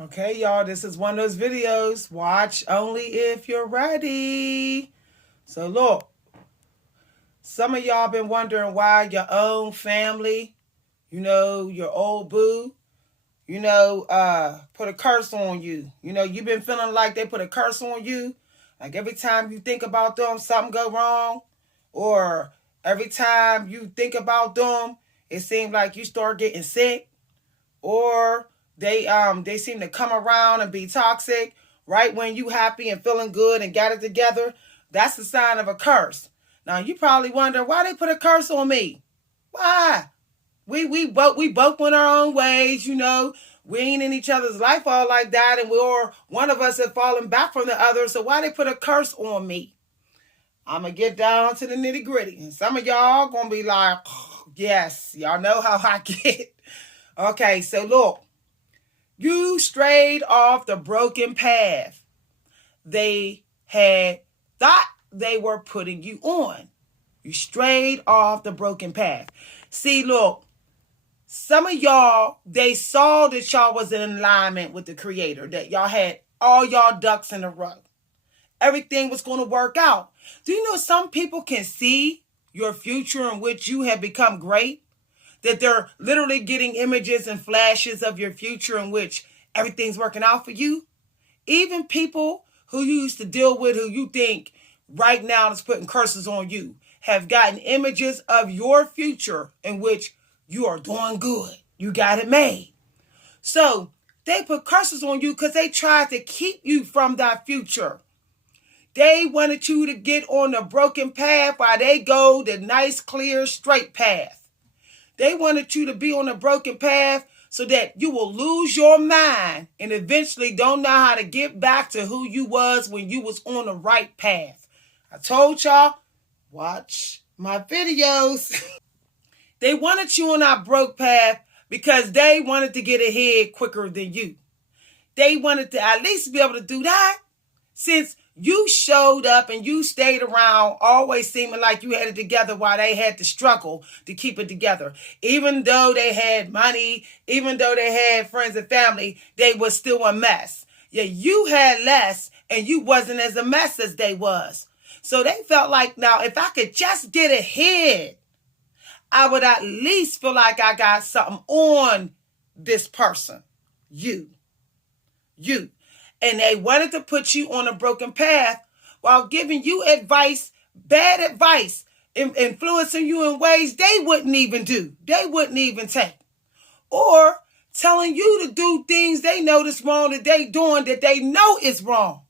Okay, y'all, this is one of those videos. Watch only if you're ready. So look, some of y'all been wondering why your own family, your old boo, put a curse on you. You've been feeling like they put a curse on you. Like every time you think about them, something go wrong. Or every time you think about them, it seems like you start getting sick. Or they seem to come around and be toxic right when you happy and feeling good and got it together. That's the sign of a curse. Now you probably wonder why they put a curse on me. Why? We both went our own ways. We ain't in each other's life all like that, and one of us has fallen back from the other. So why they put a curse on me? I'm gonna get down to the nitty gritty, and some of y'all gonna be like, oh, "Yes, y'all know how I get." Okay, so look, you strayed off the broken path they had thought they were putting you on. You strayed off the broken path. See, look, some of y'all, they saw that y'all was in alignment with the Creator, that y'all had all y'all ducks in a row. Everything was going to work out. Do you know some people can see your future in which you have become great? That they're literally getting images and flashes of your future in which everything's working out for you? Even people who you used to deal with, who you think right now is putting curses on you, have gotten images of your future in which you are doing good. You got it made. So they put curses on you because they tried to keep you from that future. They wanted you to get on the broken path while they go the nice, clear, straight path. They wanted you to be on a broken path so that you will lose your mind and eventually don't know how to get back to who you was when you was on the right path. I told y'all, watch my videos. They wanted you on that broke path because they wanted to get ahead quicker than you. They wanted to at least be able to do that since you showed up and you stayed around, always seeming like you had it together while they had to struggle to keep it together. Even though they had money, even though they had friends and family, they was still a mess. Yeah, you had less and you wasn't as a mess as they was. So they felt like, now, if I could just get ahead, I would at least feel like I got something on this person. You. And they wanted to put you on a broken path while giving you advice, bad advice, influencing you in ways they wouldn't even do. They wouldn't even take. Or telling you to do things they know is wrong that they doing that they know is wrong.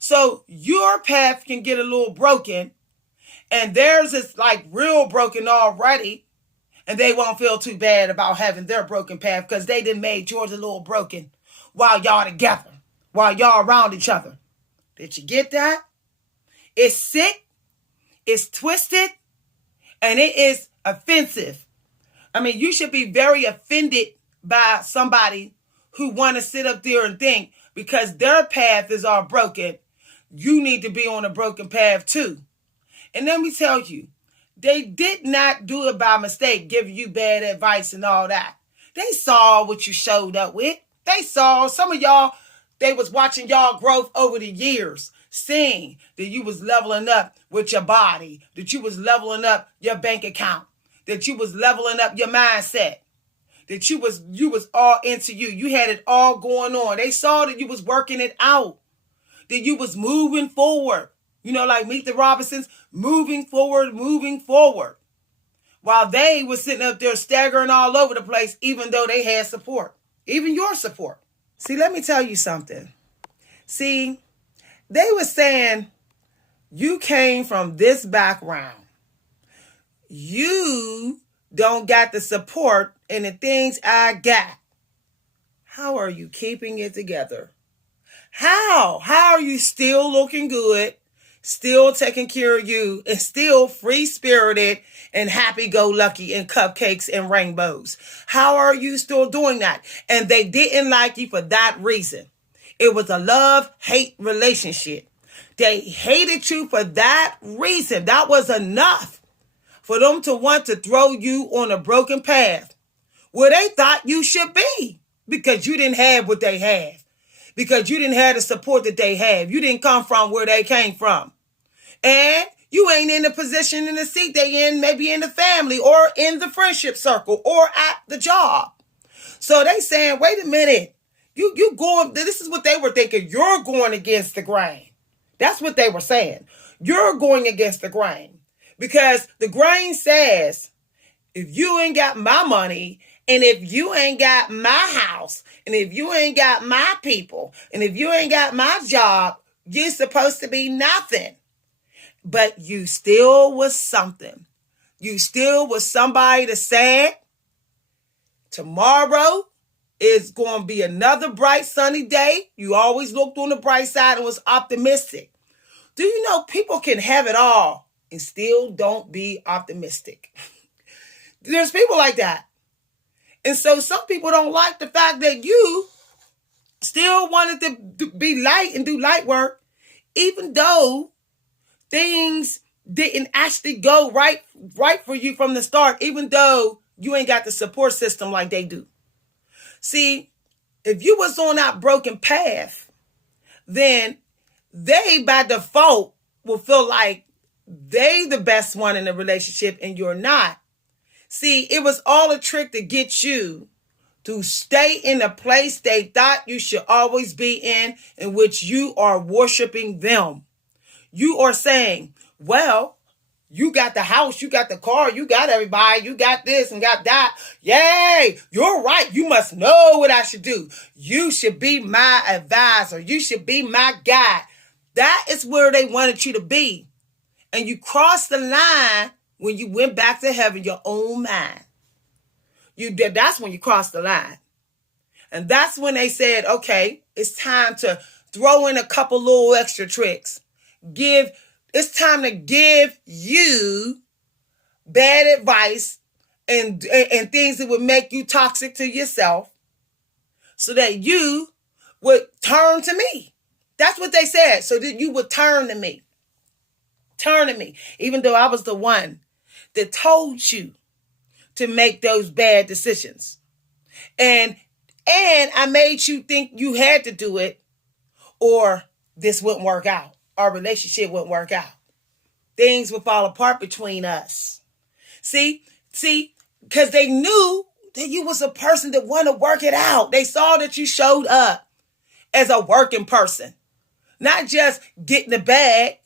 So your path can get a little broken and theirs is like real broken already. And they won't feel too bad about having their broken path because they done made yours a little broken while y'all together. While y'all around each other. Did you get that? It's sick, it's twisted, and it is offensive. I mean, you should be very offended by somebody who want to sit up there and think because their path is all broken, you need to be on a broken path too. And let me tell you, they did not do it by mistake, giving you bad advice and all that. They saw what you showed up with. They saw some of y'all. They was watching y'all growth over the years, seeing that you was leveling up with your body, that you was leveling up your bank account, that you was leveling up your mindset, that you was all into you. You had it all going on. They saw that you was working it out, that you was moving forward. Like Meet the Robinsons, moving forward. While they was sitting up there staggering all over the place, even though they had support, even your support. See, let me tell you something. See, they were saying you came from this background. You don't got the support and the things I got. How are you keeping it together? How? How are you still looking good, still taking care of you, and still free-spirited and happy-go-lucky and cupcakes and rainbows? How are you still doing that? And they didn't like you for that reason. It was a love-hate relationship. They hated you for that reason. That was enough for them to want to throw you on a broken path where they thought you should be. because you didn't have what they have. Because you didn't have the support that they have. You didn't come from where they came from. And you ain't in the position in the seat they in, maybe in the family or in the friendship circle or at the job. So they saying, wait a minute. You going, this is what they were thinking. You're going against the grain. That's what they were saying. You're going against the grain. Because the grain says, if you ain't got my money, and if you ain't got my house, and if you ain't got my people, and if you ain't got my job, you're supposed to be nothing. But you still was something. You still was somebody that said, tomorrow is going to be another bright sunny day. You always looked on the bright side and was optimistic. Do you know people can have it all and still don't be optimistic? There's people like that. And so some people don't like the fact that you still wanted to be light and do light work, even though things didn't actually go right for you from the start, even though you ain't got the support system like they do. See, if you was on that broken path, then they by default will feel like they the best one in the relationship and you're not. See, it was all a trick to get you to stay in the place they thought you should always be in which you are worshiping them. You are saying, well, you got the house, you got the car, you got everybody, you got this and got that. Yay, you're right. You must know what I should do. You should be my advisor. You should be my guide. That is where they wanted you to be. And you crossed the line when you went back to heaven, your own mind. That's when you crossed the line. And that's when they said, okay, it's time to throw in a couple little extra tricks. It's time to give you bad advice and things that would make you toxic to yourself so that you would turn to me. That's what they said. So that you would turn to me. Turn to me. Even though I was the one that told you to make those bad decisions. And I made you think you had to do it or this wouldn't work out. Our relationship wouldn't work out. Things would fall apart between us. See, because they knew that you was a person that wanted to work it out. They saw that you showed up as a working person. Not just getting the bag,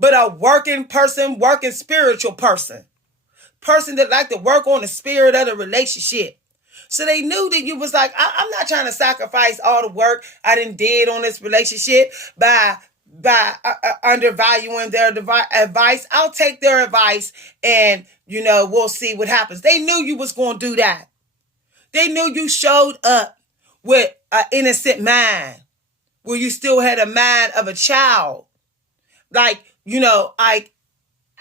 but a working person, working spiritual person. Person that liked to work on the spirit of the relationship. So they knew that you was like, I'm not trying to sacrifice all the work I did on this relationship by undervaluing their advice. I'll take their advice and, we'll see what happens. They knew you was going to do that. They knew you showed up with an innocent mind where you still had a mind of a child. Like,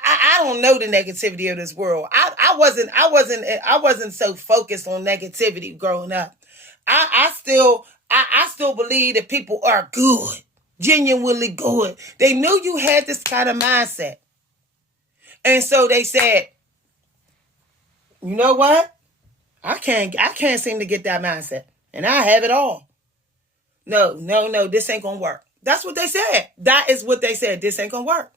I don't know the negativity of this world. I wasn't so focused on negativity growing up. I still believe that people are good, genuinely good. They knew you had this kind of mindset. And so they said, you know what? I can't seem to get that mindset. And I have it all. No, this ain't gonna work. That's what they said. That is what they said. This ain't gonna work.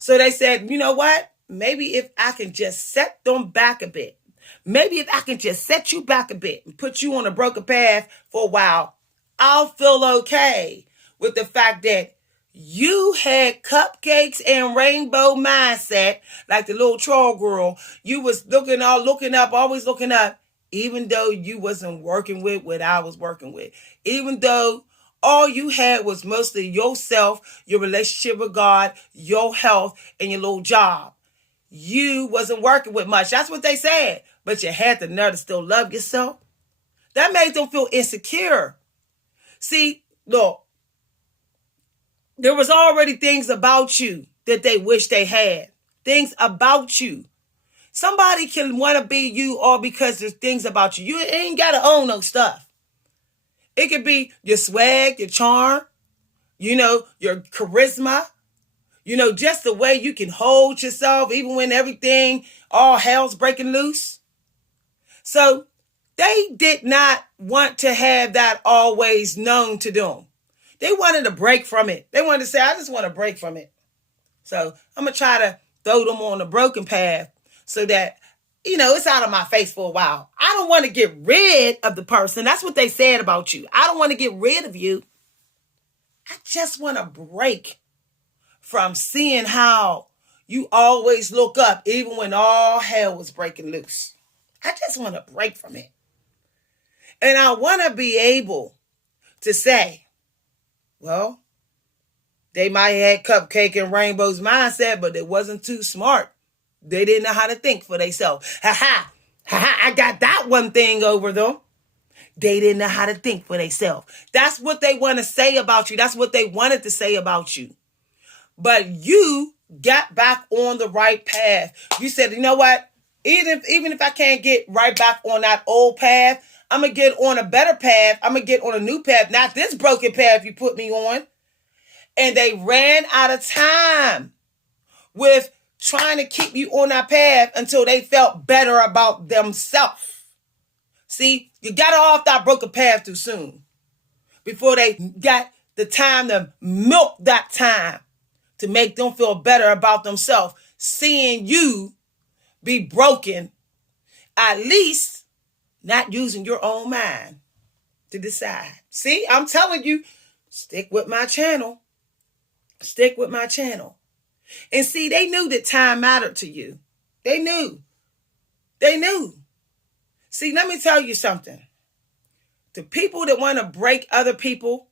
So they said, you know what? Maybe if I can just set them back a bit. Maybe if I can just set you back a bit and put you on a broken path for a while, I'll feel okay with the fact that you had cupcakes and rainbow mindset like the little troll girl. You was looking up, always looking up, even though you wasn't working with what I was working with. Even though all you had was mostly yourself, your relationship with God, your health, and your little job. You wasn't working with much. That's what they said. But you had the nerve to still love yourself. That made them feel insecure. See, look, there was already things about you that they wish they had. Things about you. Somebody can want to be you all because there's things about you. You ain't got to own no stuff. It could be your swag, your charm, your charisma, just the way you can hold yourself, even when everything, all hell's breaking loose. So They did not want to have that always known to them. They wanted a break from it. They wanted to say, I just want a break from it. So I'm going to try to throw them on the broken path so that, it's out of my face for a while. I don't want to get rid of the person. That's what they said about you. I don't want to get rid of you. I just want a break from seeing how you always look up even when all hell was breaking loose. I just want a break from it. And I want to be able to say, well, they might have had cupcake and rainbows mindset, but it wasn't too smart. They didn't know how to think for themselves. I got that one thing over them. They didn't know how to think for themselves. That's what they want to say about you. That's what they wanted to say about you. But you got back on the right path. You said, you know what? Even if I can't get right back on that old path, I'm going to get on a better path. I'm going to get on a new path, not this broken path you put me on. And they ran out of time with trying to keep you on that path until they felt better about themselves. See, you got off that broken path too soon before they got the time to milk that time to make them feel better about themselves. Seeing you be broken, at least not using your own mind to decide. See, I'm telling you, stick with my channel. Stick with my channel. And see, they knew that time mattered to you. They knew. They knew. See, let me tell you something. The people that want to break other people,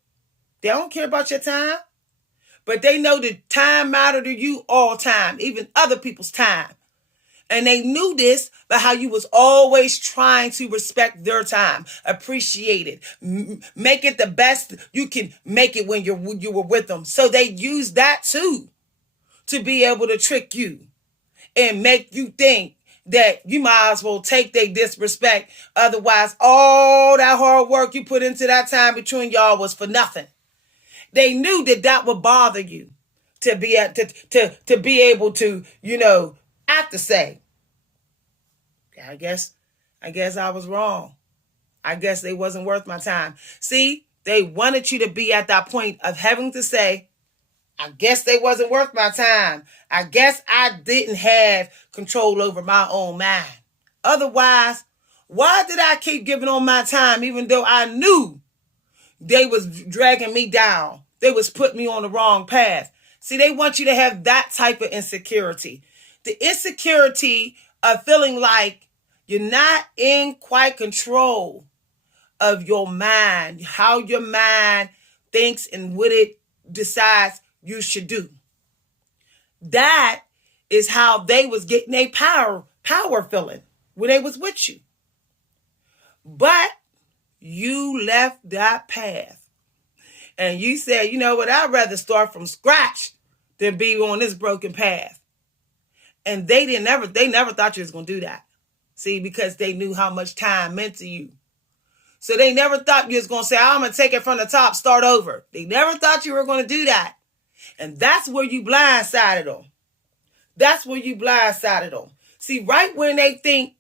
they don't care about your time. But they know that time mattered to you all time, even other people's time. And they knew this by how you was always trying to respect their time, appreciate it, make it the best you can make it when you were with them. So they used that too to be able to trick you and make you think that you might as well take their disrespect. Otherwise, all that hard work you put into that time between y'all was for nothing. They knew that that would bother you to be able to, have to say, I guess I was wrong. I guess they wasn't worth my time. See, they wanted you to be at that point of having to say, I guess they wasn't worth my time. I guess I didn't have control over my own mind. Otherwise, why did I keep giving on my time even though I knew they was dragging me down? They was putting me on the wrong path. See, they want you to have that type of insecurity. The insecurity of feeling like you're not in quite control of your mind, how your mind thinks and what it decides you should do. That is how they was getting a power feeling when they was with you. But you left that path. And you said, you know what, I'd rather start from scratch than be on this broken path. And they never thought you was going to do that. See, because they knew how much time meant to you. So they never thought you was going to say, I'm going to take it from the top, start over. They never thought you were going to do that. And that's where you blindsided them. That's where you blindsided them. See, right when they think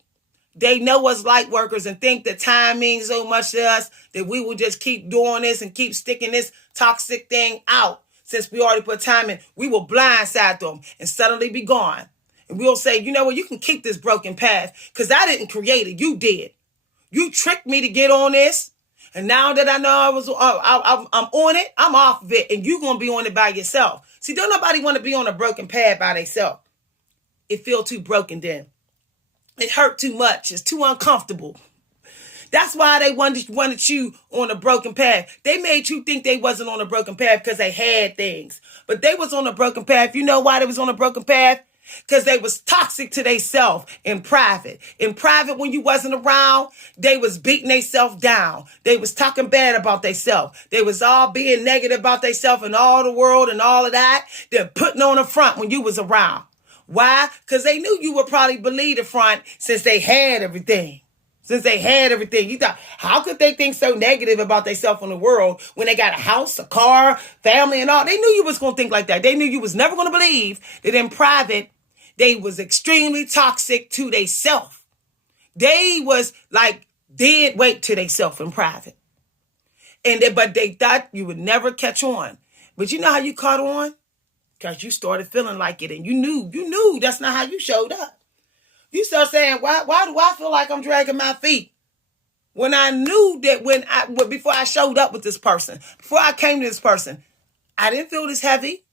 they know us light workers and think that time means so much to us that we will just keep doing this and keep sticking this toxic thing out since we already put time in, we will blindside them and suddenly be gone. And we'll say, you know what, you can keep this broken path because I didn't create it. You did. You tricked me to get on this. And now that I know I'm on it, I'm off of it. And you're going to be on it by yourself. See, don't nobody want to be on a broken path by themselves. It feel too broken then. It hurt too much. It's too uncomfortable. That's why they wanted you on a broken path. They made you think they wasn't on a broken path because they had things. But they was on a broken path. You know why they was on a broken path? Because they was toxic to themselves in private. In private, when you wasn't around, they was beating themselves down. They was talking bad about themselves. They was all being negative about themselves and all the world and all of that. They're putting on the front when you was around. Why? Because they knew you would probably believe the front since they had everything. Since they had everything. You thought, how could they think so negative about themselves in the world when they got a house, a car, family, and all? They knew you was going to think like that. They knew you was never going to believe that in private, they was extremely toxic to themselves. They was like did wait till they self in private. But they thought you would never catch on. But you know how you caught on? Because you started feeling like it, and you knew that's not how you showed up. You start saying, why do I feel like I'm dragging my feet? When I knew that before I showed up with this person, before I came to this person, I didn't feel this heavy.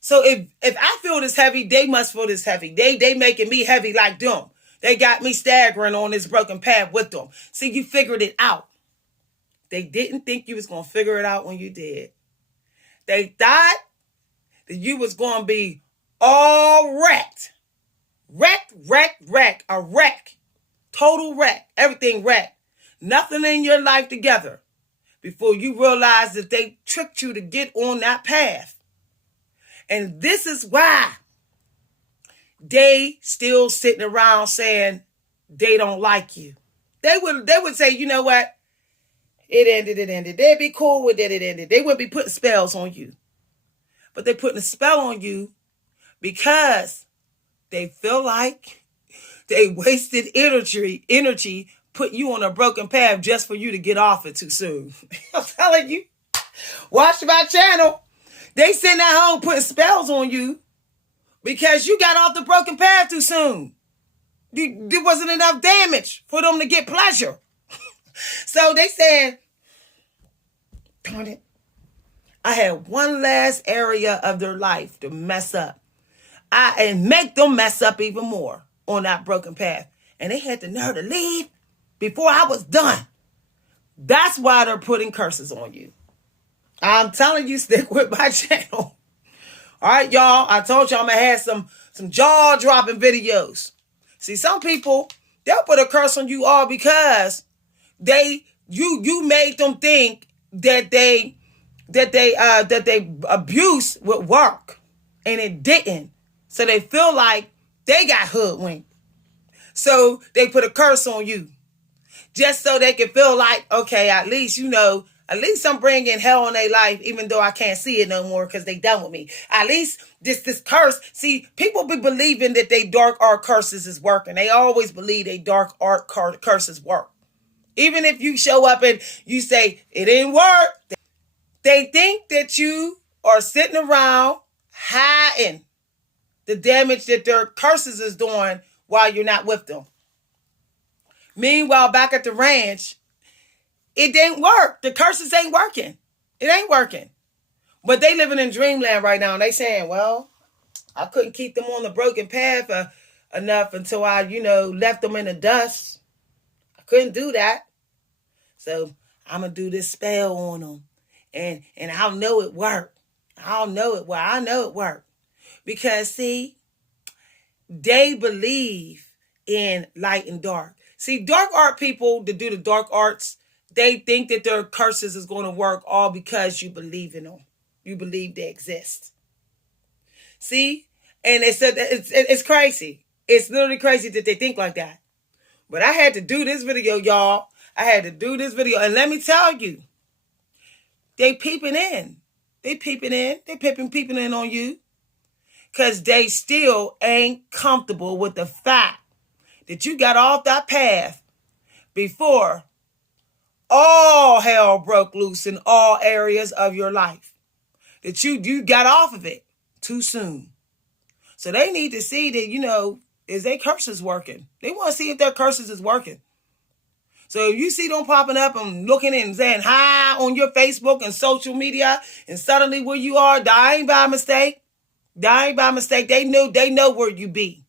So if I feel this heavy, they must feel this heavy. They making me heavy like them. They got me staggering on this broken path with them. See, you figured it out. They didn't think you was going to figure it out when you did. They thought that you was going to be all wrecked. Wreck. A wreck. Total wreck. Everything wrecked. Nothing in your life together before you realize that they tricked you to get on that path. And this is why they still sitting around saying they don't like you. They would say, you know what? It ended. They'd be cool with it ended. They wouldn't be putting spells on you. But they're putting a spell on you because they feel like they wasted energy put you on a broken path just for you to get off it too soon. I'm telling you, watch my channel. They sitting at home putting spells on you because you got off the broken path too soon. There wasn't enough damage for them to get pleasure. So they said, darn it, I had one last area of their life to mess up. And make them mess up even more on that broken path. And they had the nerve to leave before I was done. That's why they're putting curses on you. I'm telling you, stick with my channel. All right, y'all. I told you I'm going to have some jaw-dropping videos. See, some people, they'll put a curse on you all because you made them think that they abuse would work. And it didn't. So they feel like they got hoodwinked. So they put a curse on you. Just so they can feel like, okay, at least I'm bringing hell in their life, even though I can't see it no more because they done with me. At least this curse. See, people be believing that they dark art curses is working. They always believe they dark art curses work. Even if you show up and you say it didn't work, they think that you are sitting around hiding the damage that their curses is doing while you're not with them. Meanwhile, back at the ranch, it didn't work. The curses ain't working. It ain't working. But they living in dreamland right now. And they saying, well, I couldn't keep them on the broken path enough until I, left them in the dust. I couldn't do that. So I'm going to do this spell on them. And I'll know it worked. I'll know it. Well, I know it worked. Because, see, they believe in light and dark. See, dark art people that do the dark arts, they think that their curses is going to work all because you believe in them. You believe they exist. See? And it's crazy. It's literally crazy that they think like that. But I had to do this video, y'all. I had to do this video. And let me tell you, they peeping in. They peeping in. They peeping in on you. Because they still ain't comfortable with the fact that you got off that path before all hell broke loose in all areas of your life. That you got off of it too soon. So they need to see that, is their curses working? They want to see if their curses is working. So if you see them popping up and looking and saying hi on your Facebook and social media, and suddenly where you are, dying by mistake. Dying by mistake. They know where you be.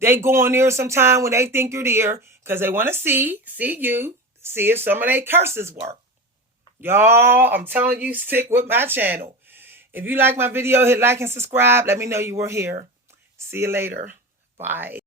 They go on there sometime when they think you're there because they want to see if some of their curses work. Y'all, I'm telling you, stick with my channel. If you like my video, hit like and subscribe. Let me know you were here. See you later. Bye.